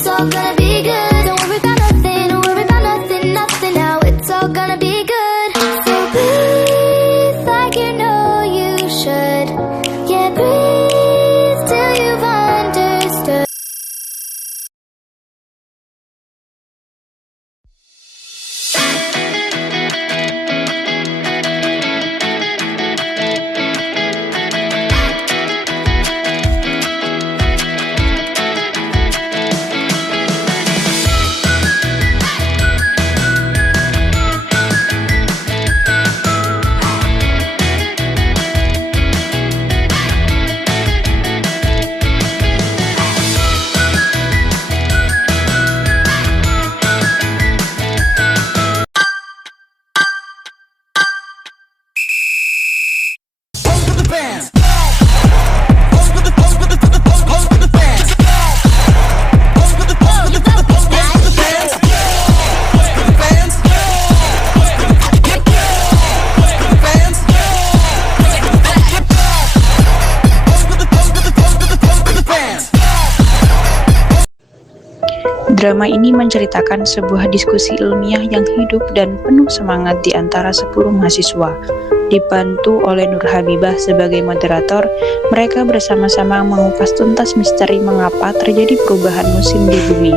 it's all gonna be good. Don't worry about nothing, don't worry about nothing, nothing now. It's all gonna be good. So breathe like you know you should. Yeah, breathe till you've understood. Drama ini menceritakan sebuah diskusi ilmiah yang hidup dan penuh semangat di antara 10 mahasiswa. Dibantu oleh Nur Habibah sebagai moderator, mereka bersama-sama mengupas tuntas misteri mengapa terjadi perubahan musim di bumi.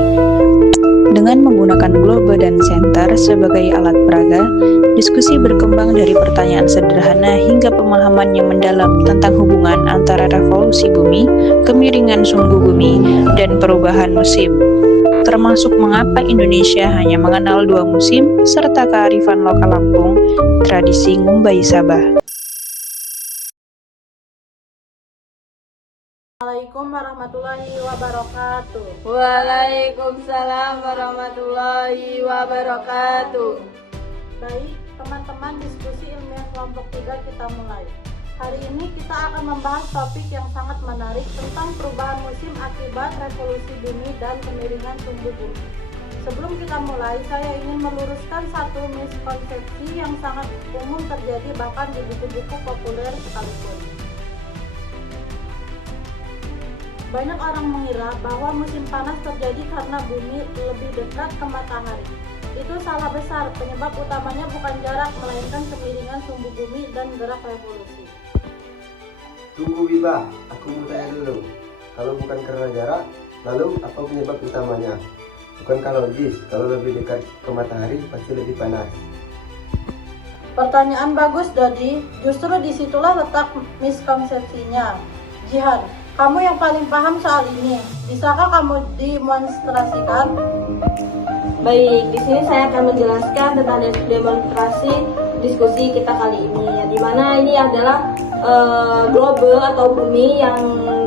Dengan menggunakan globe dan senter sebagai alat peraga, diskusi berkembang dari pertanyaan sederhana hingga pemahaman yang mendalam tentang hubungan antara revolusi bumi, kemiringan sumbu bumi, dan perubahan musim. Termasuk mengapa Indonesia hanya mengenal 2 musim, serta kearifan lokal Lampung, tradisi ngumbai Sabah. Assalamualaikum warahmatullahi wabarakatuh. Waalaikumsalam warahmatullahi wabarakatuh. Baik, teman-teman, diskusi ilmiah kelompok 3 kita mulai. Hari ini kita akan membahas topik yang sangat menarik tentang perubahan musim akibat revolusi bumi dan kemiringan sumbu bumi. Sebelum kita mulai, saya ingin meluruskan satu miskonsepsi yang sangat umum terjadi bahkan di buku-buku populer sekalipun. Banyak orang mengira bahwa musim panas terjadi karena bumi lebih dekat ke matahari. Itu salah besar, penyebab utamanya bukan jarak, melainkan kemiringan sumbu bumi dan gerak revolusi. Tunggu Bibah, aku mau tanya dulu. Kalau bukan karena jarak, lalu apa penyebab utamanya? Bukankah logis, kalau lebih dekat ke matahari pasti lebih panas? Pertanyaan bagus, Dodi. Justru disitulah letak miskonsepsinya. Jihan, kamu yang paling paham soal ini. Bisakah kamu demonstrasikan? Baik, di sini saya akan menjelaskan tentang demonstrasi diskusi kita kali ini, ya, dimana ini adalah globe atau bumi yang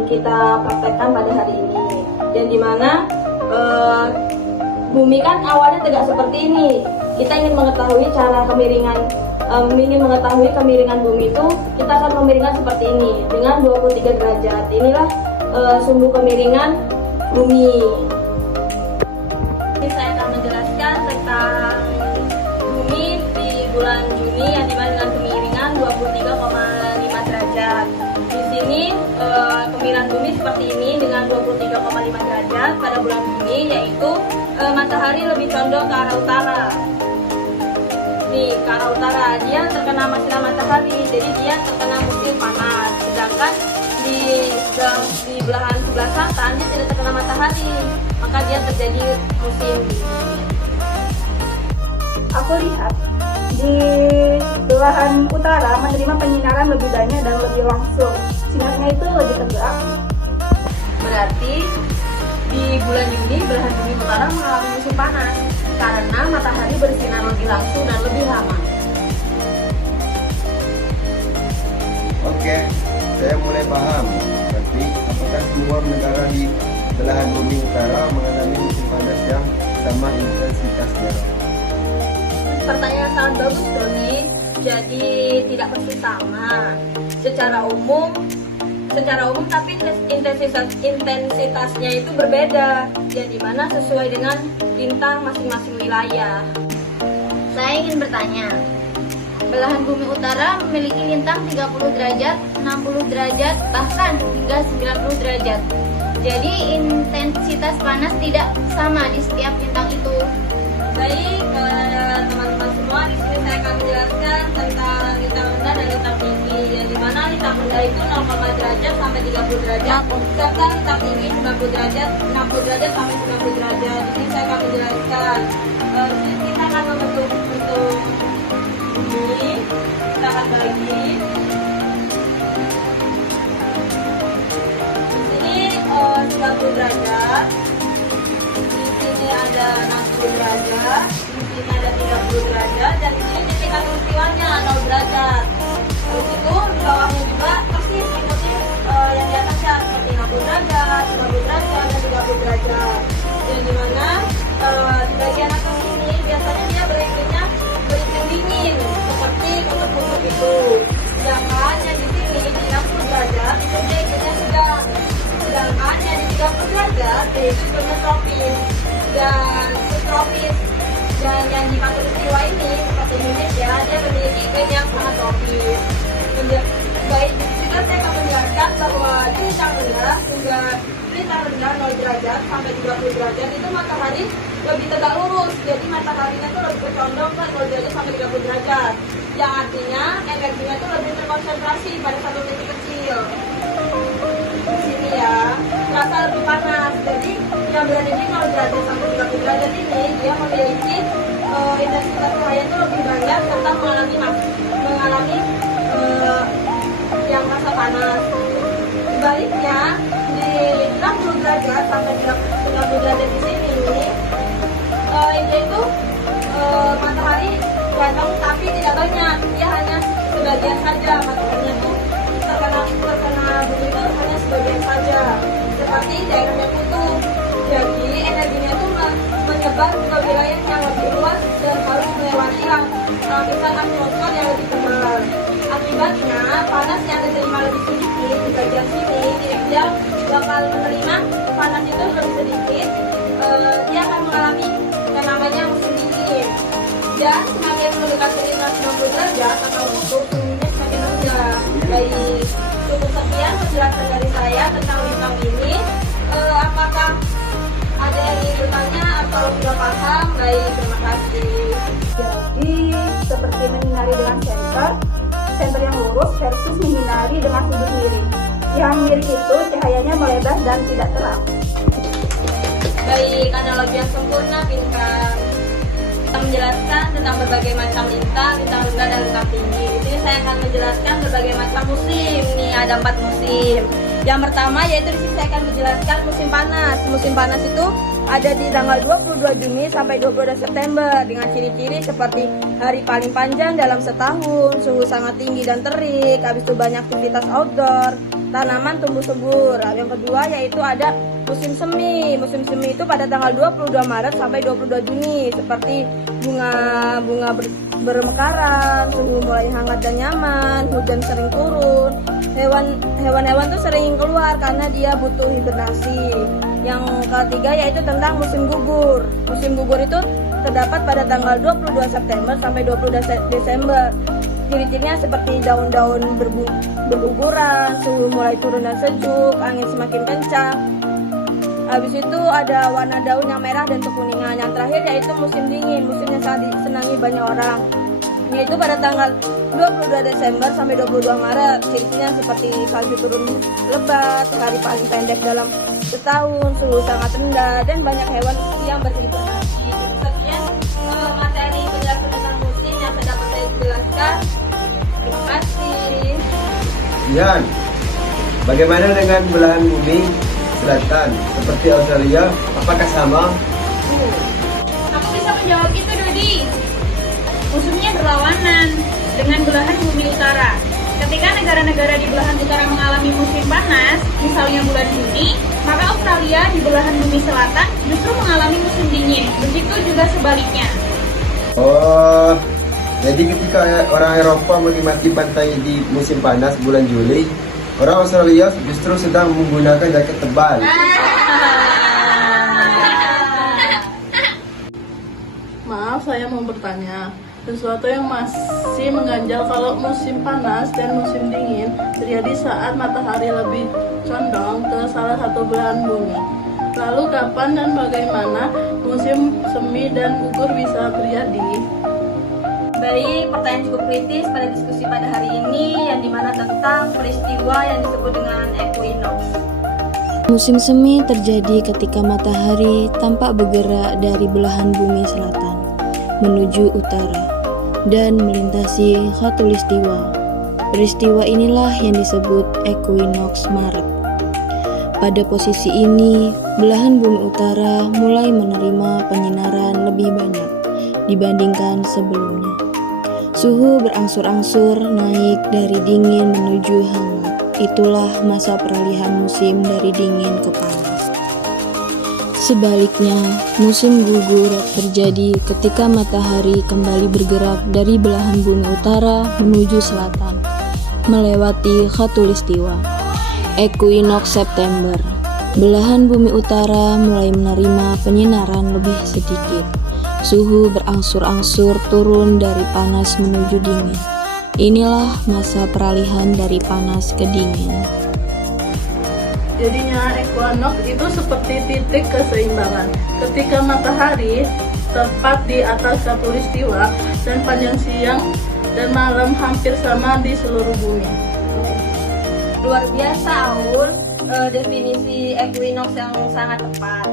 kita praktekkan pada hari ini, dan dimana bumi kan awalnya tidak seperti ini. Kita ingin mengetahui cara kemiringan, ingin mengetahui kemiringan bumi itu, kita akan kemiringan seperti ini dengan 23 derajat. Inilah sumbu kemiringan bumi. Ini saya akan menjelaskan tentang bumi di bulan Juni yang dimana dengan kemiringan 23,5 derajat. Di sini kemiringan bumi seperti ini dengan 23,5 derajat pada bulan Juni, yaitu matahari lebih condong ke arah utara. Nih, ke arah utara dia terkena sinar matahari, jadi dia terkena musim panas. Sedangkan di belahan sebelah selatan dia tidak terkena matahari, maka dia terjadi musim dingin. Aku lihat di belahan utara menerima penyinaran lebih banyak dan lebih langsung. Sinarnya itu lebih tegak. Berarti di bulan Juni belahan bumi utara mengalami musim panas karena matahari bersinar lebih langsung dan lebih lama. Oke, saya mulai paham. Tapi apakah semua negara di belahan bumi utara mengalami musim panas yang sama intensitasnya? Pertanyaan sangat bagus, Doni. Jadi tidak pasti sama. Secara umum tapi intensitasnya itu berbeda, yang dimana sesuai dengan lintang masing-masing wilayah. Saya ingin bertanya, belahan bumi utara memiliki lintang 30 derajat, 60 derajat, bahkan hingga 90 derajat. Jadi intensitas panas tidak sama di setiap bintang itu. Baik, teman-teman semua, di sini saya akan menjelaskan tentang lintang rendah dan lintang tinggi, yang dimana lintang rendah itu 0, derajat sampai 30 derajat, serta lintang tinggi 90 derajat sampai 90 derajat. Di sini saya akan menjelaskan. Kita akan membentuk ini, kita akan bagi. Di sini 90 derajat. Di sini ada 60 derajat, di sini ada 30 derajat, dan di sini titik khatulistiwanya 0 derajat. Terus itu di bawahnya juga persis seperti yang di atasnya, seperti 60 derajat, 90 derajat, dan 30 derajat. Yang dimana di bagian atas ini biasanya dia beriklimnya beriklim dingin, seperti kutub-kutub itu. Sedangkan yang di sini di 60 derajat itu dia iklimnya sedang. Sedangkan yang di 30 derajat itu iklimnya tropis dan subtropis. Dan yang di khatulistiwa ini seperti Indonesia, dia memiliki iklim yang sangat tropis. Baik, juga saya akan menjelaskan bahwa di lintang rendah hingga lintang rendah 0 derajat sampai 30 derajat itu matahari lebih tegak lurus. Jadi mataharinya itu lebih bercondong ke 0 derajat sampai 30 derajat. Yang artinya energinya itu lebih terkonsentrasi pada satu titik kecil. Di sini ya, terasa lebih panas. Jadi yang berada di 0 derajat sampai 30 derajat ini dia memiliki intensitas cahaya itu lebih banyak serta mengalami yang rasa panas. Sebaliknya di 60 derajat sampai 30 derajat di sini itu matahari datang tapi tidak banyak, dia hanya sebagian saja. Mataharinya itu terkena bumi itu hanya sebagian saja, seperti daerahnya kutub. Jadi energinya itu menyebar ke wilayah yang lebih luas dan harus melewati lapisan atmosfer yang lebih tebal. Akibatnya panas yang diterima lebih sedikit di bagian sini, dia bakal menerima panas itu lebih sedikit. Dia akan mengalami yang namanya musim dingin. Dan semakin mendekati 90 derajat atau kutub, suhunya semakin rendah. Baik, cukup sekian penjelasan dari saya tentang lintang ini. Apakah ada yang ingin bertanya atau sudah paham? Baik, terima kasih. Jadi seperti menyinari dengan senter yang lurus versus menyinari dengan sudut miring. Yang miring itu cahayanya melebar dan tidak terang. Baik, analogi yang sempurna, pintar. Kita menjelaskan tentang berbagai macam lintang rendah dan lintang tinggi. Di sini saya akan menjelaskan berbagai macam musim. Nih ada 4 musim. Yang pertama yaitu di sini saya akan menjelaskan musim panas. Musim panas itu ada di tanggal 22 Juni sampai 22 September dengan ciri-ciri seperti hari paling panjang dalam setahun, suhu sangat tinggi dan terik, habis itu banyak aktivitas outdoor, tanaman tumbuh subur. Yang kedua yaitu ada musim semi. Musim semi itu pada tanggal 22 Maret sampai 22 Juni seperti bunga bermekaran, suhu mulai hangat dan nyaman, hujan sering turun, hewan-hewan tuh sering keluar karena dia butuh hibernasi. Yang ketiga yaitu tentang musim gugur. Musim gugur itu terdapat pada tanggal 22 September sampai 22 Desember. Ciri-cirinya seperti daun-daun berguguran, suhu mulai turun dan sejuk, angin semakin kencang. Habis itu ada warna daun yang merah dan kekuningan. Yang terakhir yaitu musim dingin, musim yang sangat disenangi banyak orang. Yaitu pada tanggal 22 Desember sampai 22 Maret. Ciri-cirinya seperti salju turun lebat, hari paling pendek dalam setahun, suhu sangat rendah, dan banyak hewan yang berhibernasi. Sekian materi penjelasan tentang musim yang dapat saya jelaskan. Terima kasih. Yan, bagaimana dengan belahan bumi selatan seperti Australia? Apakah sama? Aku bisa menjawab itu, Dodi. Musuhnya berlawanan dengan belahan bumi utara. Ketika negara-negara di belahan utara mengalami musim panas, misalnya bulan Juni, maka Australia di belahan bumi selatan justru mengalami musim dingin. Begitu juga sebaliknya. Oh, jadi ketika orang Eropa menikmati pantai di musim panas bulan Juli, orang Australia justru sedang menggunakan jaket tebal. Maaf, saya mau bertanya. Sesuatu yang masih mengganjal kalau musim panas dan musim dingin terjadi saat matahari lebih condong ke salah satu belahan bumi. Lalu kapan dan bagaimana musim semi dan gugur bisa terjadi? Baik, pertanyaan cukup kritis pada diskusi pada hari ini yang dimana tentang peristiwa yang disebut dengan equinox. Musim semi terjadi ketika matahari tampak bergerak dari belahan bumi selatan menuju utara dan melintasi khatulistiwa. Peristiwa inilah yang disebut equinox Maret. Pada posisi ini, belahan bumi utara mulai menerima penyinaran lebih banyak dibandingkan sebelumnya. Suhu berangsur-angsur naik dari dingin menuju hangat. Itulah masa peralihan musim dari dingin ke panas. Sebaliknya, musim gugur terjadi ketika matahari kembali bergerak dari belahan bumi utara menuju selatan, melewati khatulistiwa. Equinox September. Belahan bumi utara mulai menerima penyinaran lebih sedikit. Suhu berangsur-angsur turun dari panas menuju dingin. Inilah masa peralihan dari panas ke dingin. Jadinya equinox itu seperti titik keseimbangan ketika matahari tepat di atas khatulistiwa dan panjang siang dan malam hampir sama di seluruh bumi. Luar biasa, Aul, definisi equinox yang sangat tepat.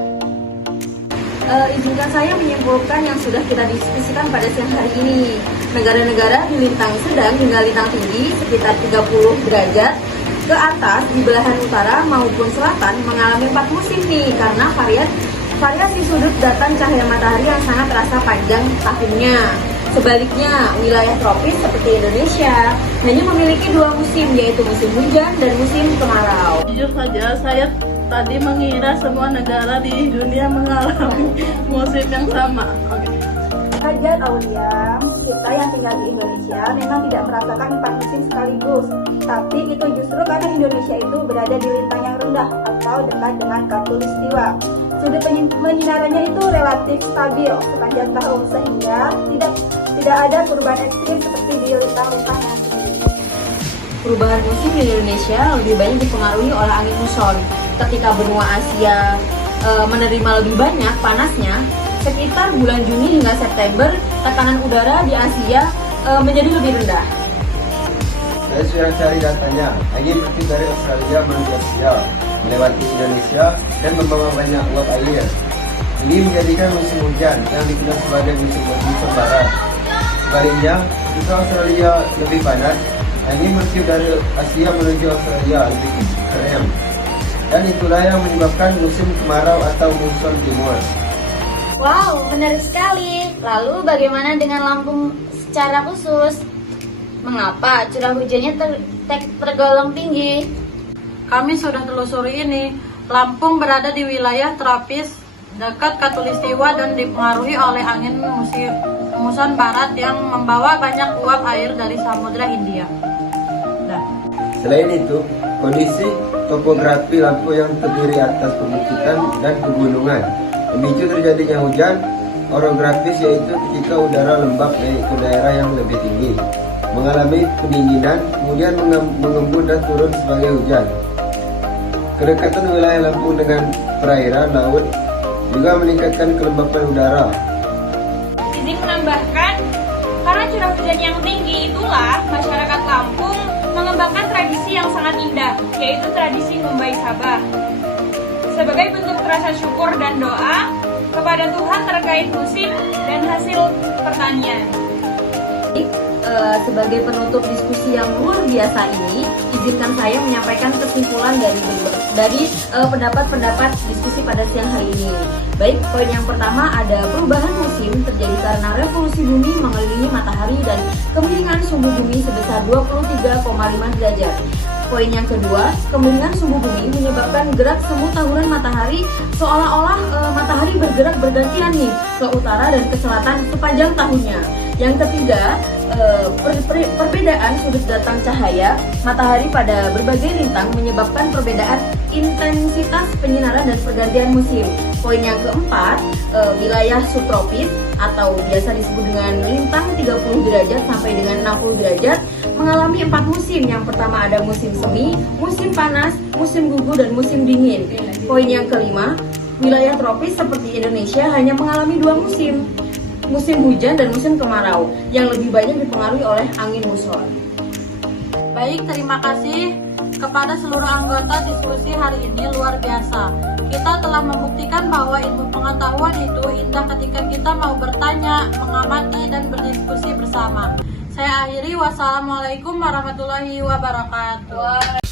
Izinkan saya menyimpulkan yang sudah kita diskusikan pada siang hari ini. Negara-negara di lintang sedang hingga lintang tinggi sekitar 30 derajat ke atas di belahan utara maupun selatan mengalami 4 musim nih karena variasi sudut datang cahaya matahari yang sangat terasa panjang tahunnya. Sebaliknya, wilayah tropis seperti Indonesia hanya memiliki 2 musim, yaitu musim hujan dan musim kemarau. Jujur saja, saya tadi mengira semua negara di dunia mengalami musim yang sama. Hajar Aulia, kita yang tinggal di Indonesia memang tidak merasakan 4 musim sekaligus. Tapi itu justru karena Indonesia itu berada di lintang yang rendah atau dekat dengan khatulistiwa. Sudut penyinarannya itu relatif stabil sepanjang tahun sehingga tidak ada perubahan ekstrim seperti di lintang-lintang yang tinggi. Perubahan musim di Indonesia lebih banyak dipengaruhi oleh angin muson. Ketika benua Asia menerima lebih banyak panasnya, sekitar bulan Juni hingga September, tekanan udara di Asia menjadi lebih rendah. Saya sudah cari datanya. Angin bertiup dari Australia menuju Asia, melewati Indonesia dan membawa banyak uap air. Ini menjadikan musim hujan yang dikenal sebagai musim barat. Sebaliknya, jika Australia lebih panas, angin bertiup dari Asia menuju Australia lebih kering. Dan itulah yang menyebabkan musim kemarau atau muson timur. Wow, menarik sekali. Lalu bagaimana dengan Lampung secara khusus? Mengapa curah hujannya tergolong tinggi? Kami sudah telusuri ini. Lampung berada di wilayah tropis dekat khatulistiwa dan dipengaruhi oleh angin muson barat yang membawa banyak uap air dari Samudra Hindia. Selain itu, kondisi topografi Lampung yang terdiri atas perbukitan dan pegunungan memicu terjadinya hujan. Orografis yaitu ketika udara lembab naik ke daerah yang lebih tinggi, mengalami pendinginan, kemudian mengembun dan turun sebagai hujan. Kedekatan wilayah Lampung dengan perairan laut juga meningkatkan kelembapan udara. Izin menambahkan, karena curah hujan yang tinggi itulah masyarakat Lampung mengembangkan tradisi yang sangat indah, yaitu tradisi ngumbai Sabah. Sebagai bentuk rasa syukur dan doa kepada Tuhan terkait musim dan hasil pertanian. Sebagai penutup diskusi yang luar biasa ini, izinkan saya menyampaikan kesimpulan dari pendapat-pendapat diskusi pada siang hari ini. Baik, poin yang pertama ada perubahan musim terjadi karena revolusi bumi mengelilingi matahari dan kemiringan sumbu bumi sebesar 23,5 derajat. Poin yang kedua, kemiringan sumbu bumi menyebabkan gerak semu tahunan matahari seolah-olah matahari bergerak bergantian nih ke utara dan ke selatan sepanjang tahunnya. Yang ketiga, perbedaan sudut datang cahaya matahari pada berbagai lintang menyebabkan perbedaan intensitas penyinaran dan pergantian musim. Poin yang keempat, wilayah subtropis atau biasa disebut dengan lintang 30 derajat sampai dengan 60 derajat mengalami 4 musim. Yang pertama ada musim semi, musim panas, musim gugur, dan musim dingin. Poin yang kelima, wilayah tropis seperti Indonesia hanya mengalami 2 musim, musim hujan dan musim kemarau, yang lebih banyak dipengaruhi oleh angin muson. Baik, terima kasih kepada seluruh anggota diskusi hari ini, luar biasa. Kita telah membuktikan bahwa ilmu pengetahuan itu indah ketika kita mau bertanya, mengamati, dan berdiskusi bersama. Saya akhiri, wassalamualaikum warahmatullahi wabarakatuh.